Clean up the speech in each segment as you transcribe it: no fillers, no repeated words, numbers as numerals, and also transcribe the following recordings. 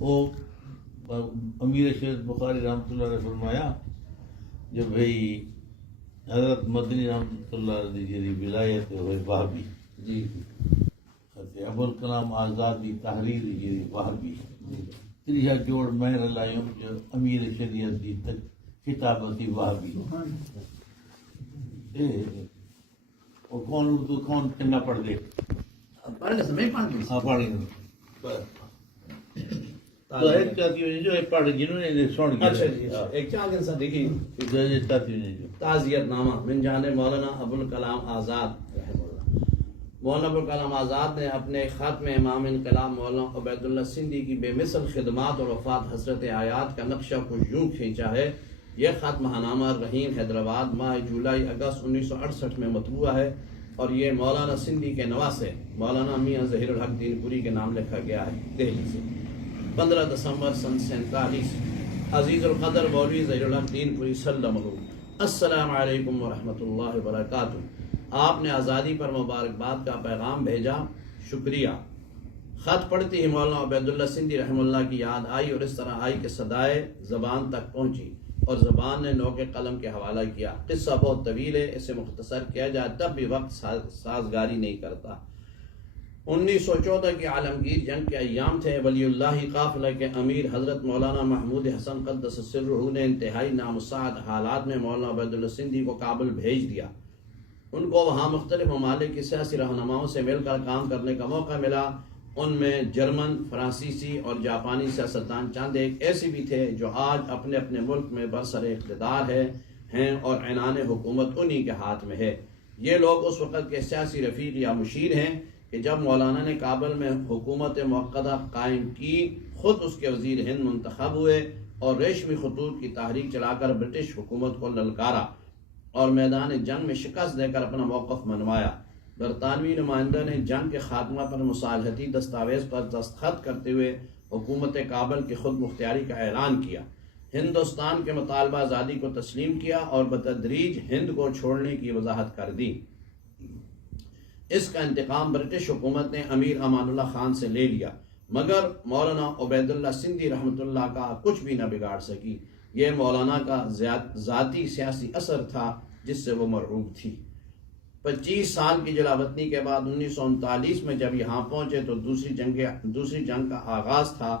وہ امیر شیخ بخاری رحمۃ اللہ نے فرمایا جو بھئی حضرت مدنی رحمۃ اللہ علیہ جی ولایت ہوئے وہابی جی ابوالکلام آزادی تحریر جی وہابی تریجا جوڑ میں رلائیوں جو امیر شریعت دی کتابتی وہابی وہ کون اردو کون چنگا پڑھ دے پڑھنے سے میں پڑھ ہاں پڑھ تو ایک چاہتی ہوں جو ایک پڑھ جنہوں نے سن گیا اچھا جی ایک چاہتے ہیں دیکھیے چاہتی ہوں جو تعزیت نامہ من جانب مولانا ابوالکلام آزاد رحمہ اللہ۔ مولانا ابوالکلام آزاد نے اپنے خط میں امام انقلاب مولانا عبید اللہ سندھی کی بے مثل خدمات اور وفات حضرت آیات کا نقشہ کچھ یوں کھینچا ہے۔ یہ خط ماہنامہ رحیم حیدرآباد ماہ جولائی اگست 1968 میں مطبوع ہے اور یہ مولانا سندھی کے نواسے مولانا میاں ظہیر الحق دین پوری کے نام لکھا گیا ہے دہلی سے 15 دسمبر سن 47۔ عزیز القدر مولوی ظہیر الحق دین پوری سلم علیہ السلام علیکم ورحمۃ اللہ وبرکاتہ۔ آپ نے آزادی پر مبارکباد کا پیغام بھیجا، شکریہ۔ خط پڑھتی ہی مولانا عبید اللہ سندھی رحمہ اللہ کی یاد آئی اور اس طرح آئی کہ صدائے زبان تک پہنچی اور زبان نے نوک قلم کے حوالہ کیا۔ قصہ بہت طویل ہے، اسے مختصر کیا جائے تب بھی وقت سازگاری نہیں کرتا۔ 1914 کی عالمگیر جنگ کے ایام تھے۔ ولی اللہ قافلہ کے امیر حضرت مولانا محمود حسن قدس سرہ نے انتہائی نامساعد حالات میں مولانا عبید اللہ سندھی کو کابل بھیج دیا۔ ان کو وہاں مختلف ممالک کی سیاسی رہنماؤں سے مل کر کام کرنے کا موقع ملا۔ ان میں جرمن، فرانسیسی اور جاپانی سیاستدان چند ایک ایسے بھی تھے جو آج اپنے اپنے ملک میں برسر اقتدار ہیں اور عنان حکومت انہی کے ہاتھ میں ہے۔ یہ لوگ اس وقت کے سیاسی رفیق یا مشیر ہیں کہ جب مولانا نے کابل میں حکومت موقتہ قائم کی، خود اس کے وزیر ہند منتخب ہوئے اور ریشمی خطوط کی تحریک چلا کر برٹش حکومت کو للکارا اور میدان جنگ میں شکست دے کر اپنا موقف منوایا۔ برطانوی نمائندہ نے جنگ کے خاتمہ پر مصالحتی دستاویز پر دستخط کرتے ہوئے حکومت کابل کی خود مختاری کا اعلان کیا، ہندوستان کے مطالبہ آزادی کو تسلیم کیا اور بتدریج ہند کو چھوڑنے کی وضاحت کر دی۔ اس کا انتقام برٹش حکومت نے امیر امان اللہ خان سے لے لیا، مگر مولانا عبید اللہ سندھی رحمۃ اللہ کا کچھ بھی نہ بگاڑ سکی۔ یہ مولانا کا ذاتی سیاسی اثر تھا جس سے وہ مرعوب تھی۔ 25 سال کی جلاوطنی کے بعد 1939 میں جب یہاں پہنچے تو دوسری جنگ کا آغاز تھا۔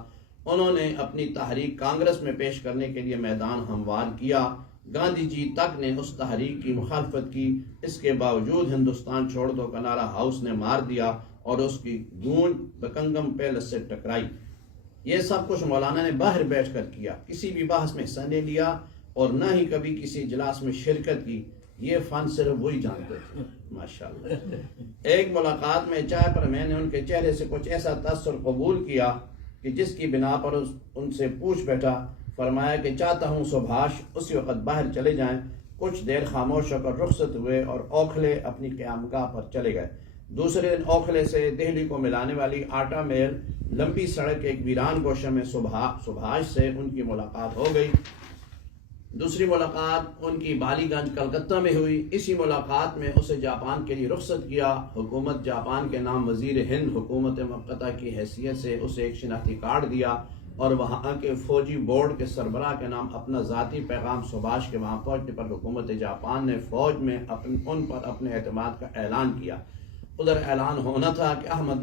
انہوں نے اپنی تحریک کانگریس میں پیش کرنے کے لیے میدان ہموار کیا۔ گاندھی جی تک نے اس تحریک کی مخالفت کی، اس کے باوجود ہندوستان چھوڑ دو کا نعرہ ہاؤس نے مار دیا اور اس کی گونج بکنگم پیلس سے ٹکرائی۔ یہ سب کچھ مولانا نے باہر بیٹھ کر کیا، کسی بھی بحث میں حصہ نہیں لیا اور نہ ہی کبھی کسی اجلاس میں شرکت کی۔ یہ فن صرف وہی جانتے تھے، ماشاءاللہ۔ ایک ملاقات میں چائے پر میں نے ان کے چہرے سے کچھ ایسا تاثر قبول کیا کہ جس کی بنا پر ان سے پوچھ بیٹھا۔ فرمایا کہ چاہتا ہوں سبھاش اسی وقت باہر چلے جائیں۔ کچھ دیر خاموش ہو کر رخصت ہوئے اور اوکھلے اپنی قیامگاہ پر چلے گئے۔ دوسرے دن اوکھلے سے دہلی کو ملانے والی آٹا میل لمبی سڑک کے ایک ویران گوشہ میں سبھاش سے ان کی ملاقات ہو گئی۔ دوسری ملاقات ان کی بالی گنج کلکتہ میں ہوئی۔ اسی ملاقات میں اسے جاپان کے لیے رخصت کیا۔ حکومت جاپان کے نام وزیر ہند حکومت موقتہ کی حیثیت سے اسے ایک شناختی کارڈ دیا اور وہاں کے فوجی بورڈ کے سربراہ کے نام اپنا ذاتی پیغام سبھاش کے وہاں پہنچنے پر حکومت جاپان نے فوج میں ان پر اپنے اعتماد کا اعلان کیا۔ ادھر اعلان ہونا تھا کہ احمد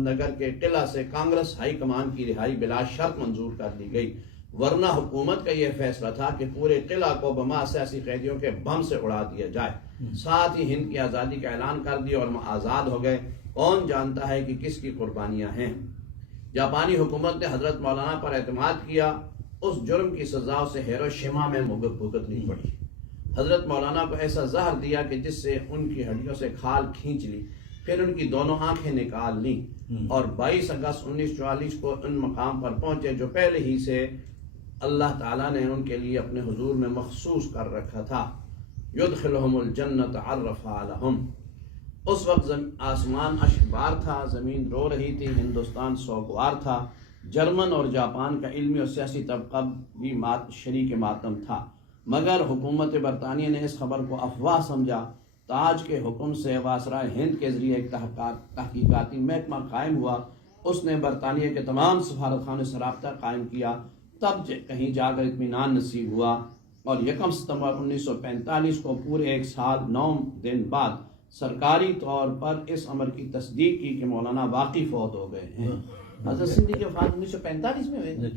نگر کے قلعہ سے کانگریس ہائی کمان کی رہائی بلا شرط منظور کر لی گئی، ورنہ حکومت کا یہ فیصلہ تھا کہ پورے قلعہ کو بما سیاسی قیدیوں کے بم سے اڑا دیا جائے۔ ساتھ ہی ہند کی آزادی کا اعلان کر دیا اور آزاد ہو گئے۔ کون جانتا ہے کہ کس کی قربانیاں ہیں۔ جاپانی حکومت نے حضرت مولانا پر اعتماد کیا، اس جرم کی سزا اسے ہیروشیما میں بھگتنی پڑی۔ حضرت مولانا کو ایسا زہر دیا کہ جس سے ان کی ہڈیوں سے کھال کھینچ لی، پھر ان کی دونوں آنکھیں نکال لیں اور 22 اگست 1944 کو ان مقام پر پہنچے جو پہلے ہی سے اللہ تعالیٰ نے ان کے لیے اپنے حضور میں مخصوص کر رکھا تھا۔ یدخلہم الجنت عرفہا لہم۔ اس وقت آسمان اشکبار تھا، زمین رو رہی تھی، ہندوستان سوگوار تھا۔ جرمن اور جاپان کا علمی اور سیاسی طبقہ بھی شریک ماتم تھا، مگر حکومت برطانیہ نے اس خبر کو افواہ سمجھا۔ تاج کے حکم سے واسرائے ہند کے ذریعے ایک تحقیقاتی محکمہ قائم ہوا اس نے برطانیہ کے تمام سفارت خانوں سے رابطہ قائم کیا، تب کہیں جا کر اطمینان نصیب ہوا، اور 1 ستمبر 1945 کو پورے 1 سال 9 دن بعد سرکاری طور پر اس امر کی تصدیق کی کہ مولانا واقعی فوت ہو گئے ہیں۔ حضرت سندھی کی وفات 1945 میں ہوئی،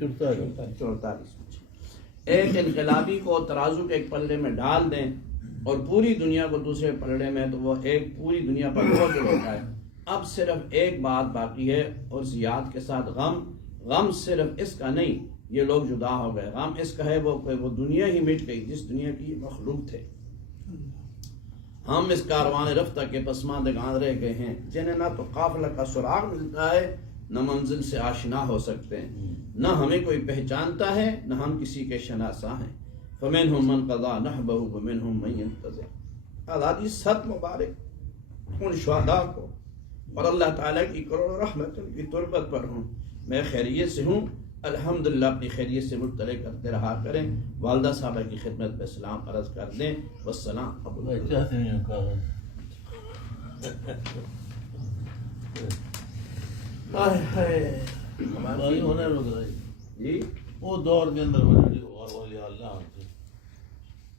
44 میں۔ ایک انقلابی کو ترازو کے ایک پلڑے میں ڈال دیں اور پوری دنیا کو دوسرے پلڑے میں، تو وہ ایک پوری دنیا پر بوجھ ہوتا ہے۔ اب صرف ایک بات باقی ہے، اور اس یاد کے ساتھ غم صرف اس کا نہیں یہ لوگ جدا ہو گئے، غم اس کا ہے وہ دنیا ہی مٹ گئی جس دنیا کی مخلوق تھے۔ ہم اس کاروان رفتہ کے پسماندگان رہ گئے ہیں، جنہیں نہ تو قافلہ کا سراغ ملتا ہے، نہ منزل سے آشنا ہو سکتے ہیں، نہ ہمیں کوئی پہچانتا ہے، نہ ہم کسی کے شناسا ہیں۔ فَمِنْهُمْ مَنْ قَضَى نَحْبَهُ وَمِنْهُمْ مَنْ يَنْتَظِرُ۔ آزادی ست مبارک ان شہداء کو، اور اللہ تعالیٰ کی کروڑ رحمت ان کی تربت پر ہوں۔ میں خیریت سے ہوں، الحمدللہ، اپنی خیریت سے مطلع کرتے رہا کریں۔ والدہ صاحبہ کی خدمت میں سلام عرض کر دیں۔ والسلام ابو ہونے لگ رہا ہے جی وہ دور کے اندر اولیاء اللہ